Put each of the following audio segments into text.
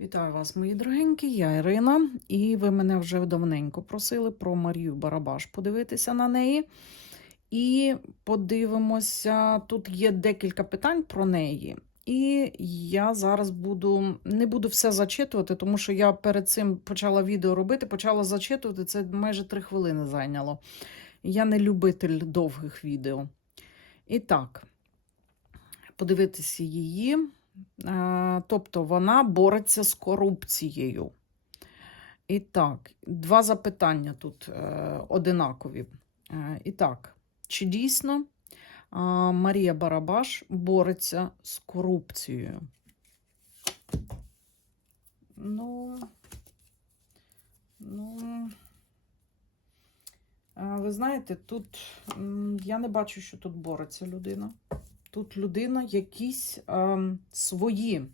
Вітаю вас, мої дорогенькі, я Ірина, і ви мене вже давненько просили про Марію Барабаш подивитися на неї. І подивимося, тут є декілька питань про неї. І я зараз буду не буду все зачитувати, тому що я перед цим почала відео робити, почала зачитувати, це майже три хвилини зайняло. Я не любитель довгих відео. І так, подивитися її. Е, Тобто вона бореться з корупцією. І так, два запитання тут е, одинакові. Е, І так, чи дійсно Марія Барабаш бореться з корупцією? Ну, ну, ви знаєте, тут я не бачу, що тут бореться людина. Тут людина якісь е, свої,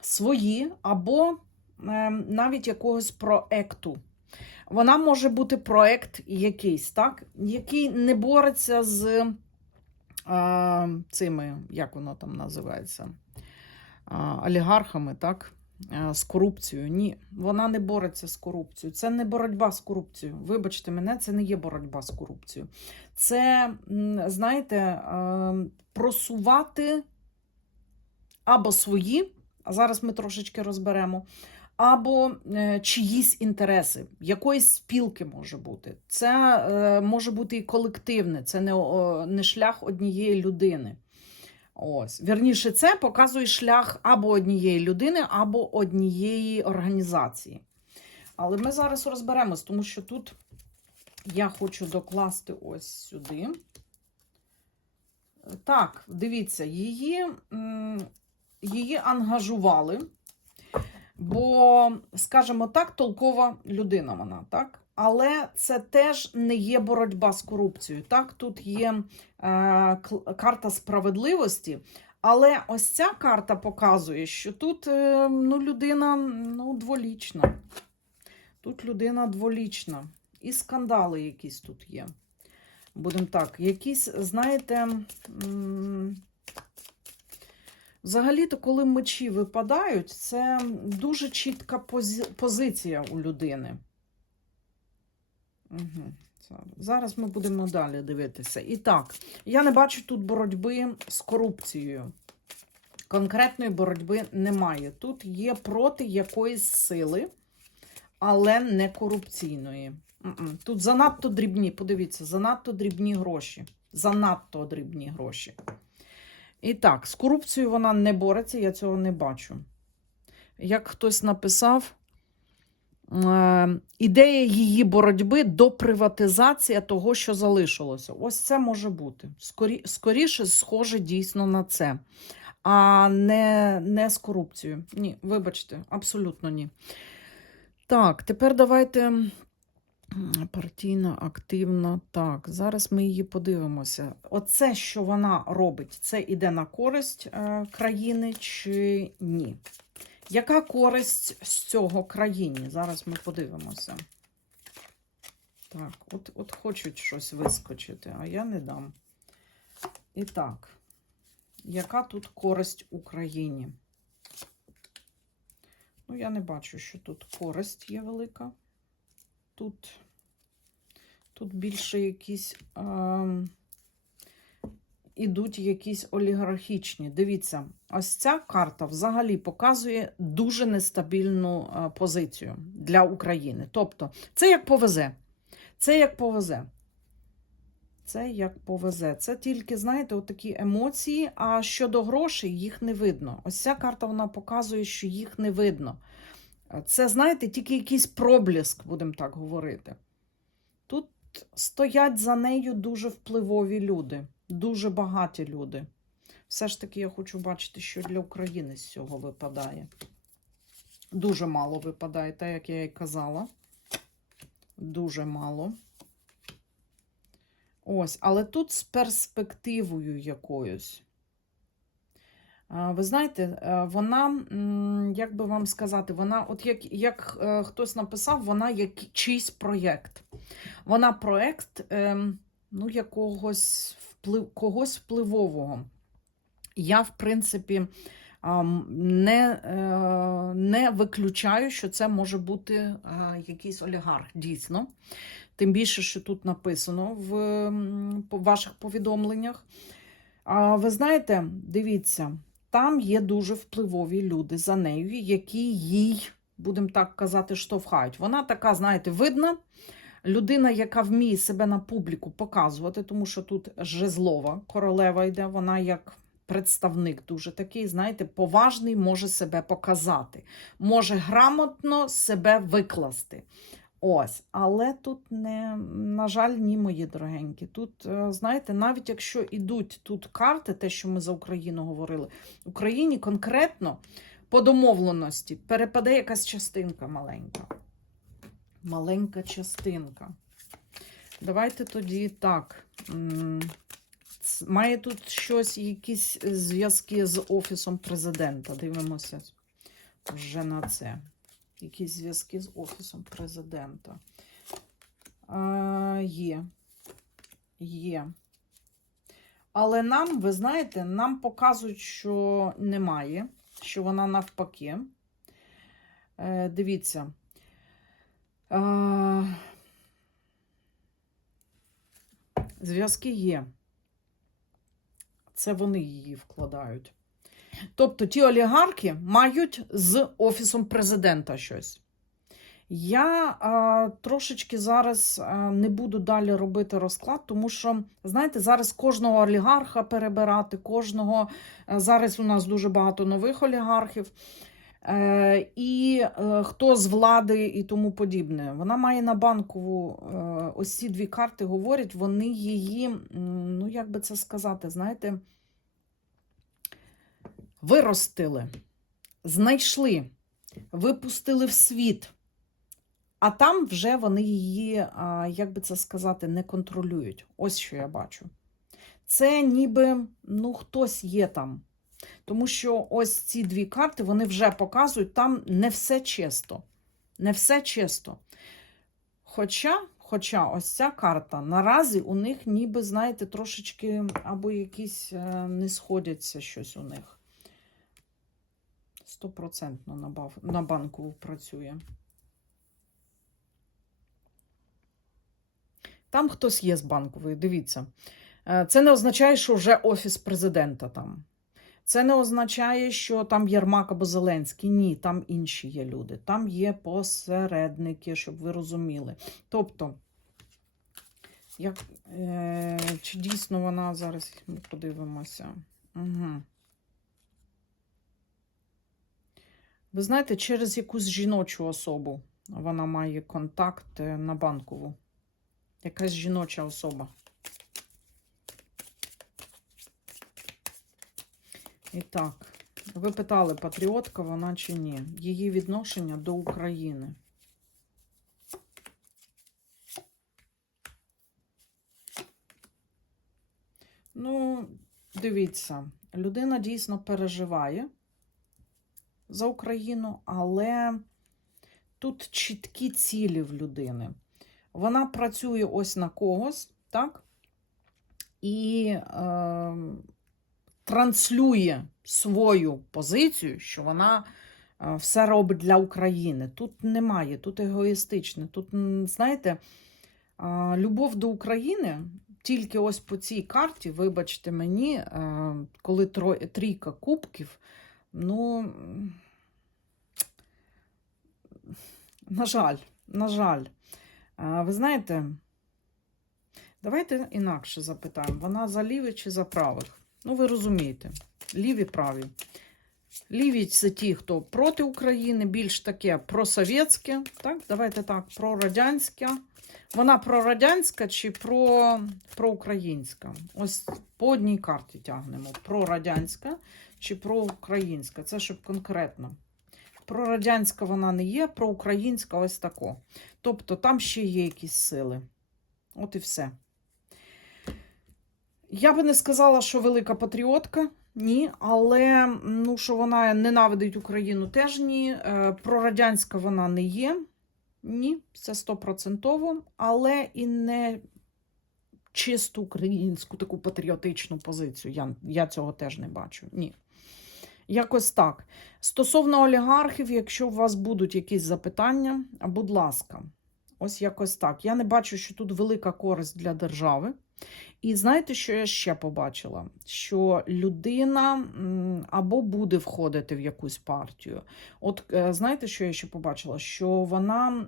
свої або е, навіть якогось проекту. Вона може бути проект якийсь, так? який не бореться з е, цими, як воно там називається, е, олігархами, так? Е, з корупцією. Ні, вона не бореться з корупцією. Це не боротьба з корупцією. Вибачте мене, це не є боротьба з корупцією. Це, знаєте, е, просувати або свої, а зараз ми трошечки розберемо, або е, чиїсь інтереси, якоїсь спілки може бути. Це може бути і колективне, це не, не шлях однієї людини. Ось. Вірніше, це показує шлях або однієї людини, або однієї організації. Але ми зараз розберемось, тому що тут я хочу докласти ось сюди. Так, дивіться, її, її ангажували, бо, скажімо так, толкова людина вона, так? Але це теж не є боротьба з корупцією. Так, тут є е, карта справедливості, але ось ця карта показує, що тут е, ну, людина ну, дволічна. Тут людина дволічна. І скандали якісь тут є. Будемо так, якісь, знаєте, взагалі-то, коли мечі випадають, це дуже чітка пози- позиція у людини. Угу. Зараз ми будемо далі дивитися. І так, я не бачу тут боротьби з корупцією. Конкретної боротьби немає. Тут є проти якоїсь сили, але не корупційної. Тут занадто дрібні, подивіться, занадто дрібні гроші. Занадто дрібні гроші. І так, з корупцією вона не бореться, я цього не бачу. Як хтось написав, ідея її боротьби до приватизації того, що залишилося. Ось це може бути. Скорі, скоріше, схоже дійсно на це. А не, не з корупцією. Ні, вибачте, абсолютно ні. Так, тепер давайте партійна, активна. Так, зараз ми її подивимося. Оце, що вона робить, це іде на користь е, країни чи ні? Яка користь з цього країні? Зараз ми подивимося. Так, от, от хочуть щось вискочити, а я не дам. І так, яка тут користь Україні? Ну, я не бачу, що тут користь є велика. Тут, тут більше якісь ем, ідуть якісь олігархічні. Дивіться, ось ця карта взагалі показує дуже нестабільну е, позицію для України. Тобто, це як повезе. Це як повезе. Це як повезе. Це тільки, знаєте, от такі емоції. А щодо грошей, їх не видно. Ось ця карта вона показує, що їх не видно. Це, знаєте, тільки якийсь пробліск, будемо так говорити. Тут стоять за нею дуже впливові люди, дуже багаті люди. Все ж таки, я хочу бачити, що для України з цього випадає. Дуже мало випадає, так як я і казала. Дуже мало. Ось, але тут з перспективою якоюсь. Ви знаєте, вона, як би вам сказати, вона, от як, як е, хтось написав, вона як чийсь проєкт. Вона проєкт ем, ну, якогось вплив, когось впливового. Я, в принципі, не, е, не виключаю, що це може бути е, якийсь олігарх, дійсно. Тим більше, що тут написано в ваших повідомленнях. Ви знаєте, дивіться, там є дуже впливові люди за нею, які їй, будемо так казати, штовхають. Вона така, знаєте, видна. Людина, яка вміє себе на публіку показувати, тому що тут жезлова королева йде, вона як представник дуже такий, знаєте, поважний, може себе показати, може грамотно себе викласти. Ось, але тут не, на жаль, ні, мої дорогенькі. Тут, е, знаєте, навіть якщо йдуть тут карти, те, що ми за Україну говорили, Україні конкретно по домовленості перепаде якась частинка маленька. Маленька частинка. Давайте тоді так. Має тут щось, якісь зв'язки з Офісом президента. Дивимося вже на це. Якісь зв'язки з Офісом президента. А, є. Є. Але нам, ви знаєте, нам показують, що немає, що вона навпаки. Е, дивіться. Зв'язки є. Це вони її вкладають. Тобто ті олігархи мають з Офісом президента щось. Я а, трошечки зараз а, не буду далі робити розклад, тому що, знаєте, зараз кожного олігарха перебирати, кожного. а, Зараз у нас дуже багато нових олігархів. Е, і е, хто з влади і тому подібне. Вона має на банкову е, ось ці дві карти говорять, вони її, ну як би це сказати, знаєте, виростили, знайшли, випустили в світ. А там вже вони її, як би це сказати, не контролюють. Ось що я бачу. Це ніби ну, хтось є там. Тому що ось ці дві карти вони вже показують, там не все чисто. Не все чисто. Хоча, хоча ось ця карта наразі у них ніби, знаєте, трошечки або якісь е, не сходяться щось у них. Стопроцентно на, банку працює. Там хтось є з банкової, дивіться. Е, Це не означає, що вже офіс президента там. Це не означає, що там Єрмак або Зеленський. Ні, там інші є люди. Там є посередники, щоб ви розуміли. Тобто, як, е, чи дійсно вона зараз ми подивимося. Угу. Ви знаєте, через якусь жіночу особу вона має контакт е, на банкову. Якась жіноча особа. І так, ви питали, патріотка вона чи ні? Її відношення до України. Ну, дивіться, людина дійсно переживає за Україну, але тут чіткі цілі в людини. Вона працює ось на когось, так? І е, транслює свою позицію, що вона е, все робить для України. Тут немає, тут егоїстичне. Тут, знаєте, е, любов до України тільки ось по цій карті, вибачте мені, е, коли трійка кубків, ну, на жаль, на жаль. Ви знаєте, давайте інакше запитаємо, вона за ліві чи за правих? Ну, ви розумієте, ліві праві. Ліві це ті, хто проти України, більш таке просовєтське. Так, давайте так, прорадянське. Вона прорадянська чи про, проукраїнська? Ось по одній карті тягнемо. Прорадянська чи проукраїнська. Це щоб конкретно. Прорадянська вона не є, проукраїнська ось тако. Тобто там ще є якісь сили. От і все. Я би не сказала, що велика патріотка, ні, але ну, що вона ненавидить Україну, теж ні. Е, Прорадянська вона не є. Ні, це стопроцентово, але і не чисто українську таку патріотичну позицію. Я, я цього теж не бачу. Ні. Якось так. Стосовно олігархів, якщо у вас будуть якісь запитання, будь ласка, ось якось так. Я не бачу, що тут велика користь для держави. І знаєте, що я ще побачила? Що людина або буде входити в якусь партію. От е, знаєте, що я ще побачила? Що вона е,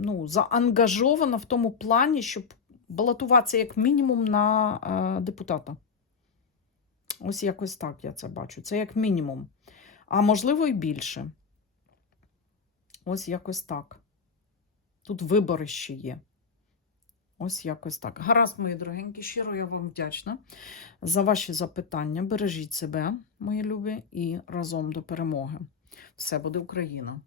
ну, заангажована в тому плані, щоб балотуватися як мінімум на е, депутата. Ось якось так я це бачу. Це як мінімум. А можливо і більше. Ось якось так. Тут вибори ще є. Ось якось так. Гаразд, мої дорогенькі, щиро я вам вдячна за ваші запитання. Бережіть себе, мої любі, і разом до перемоги. Все буде Україна!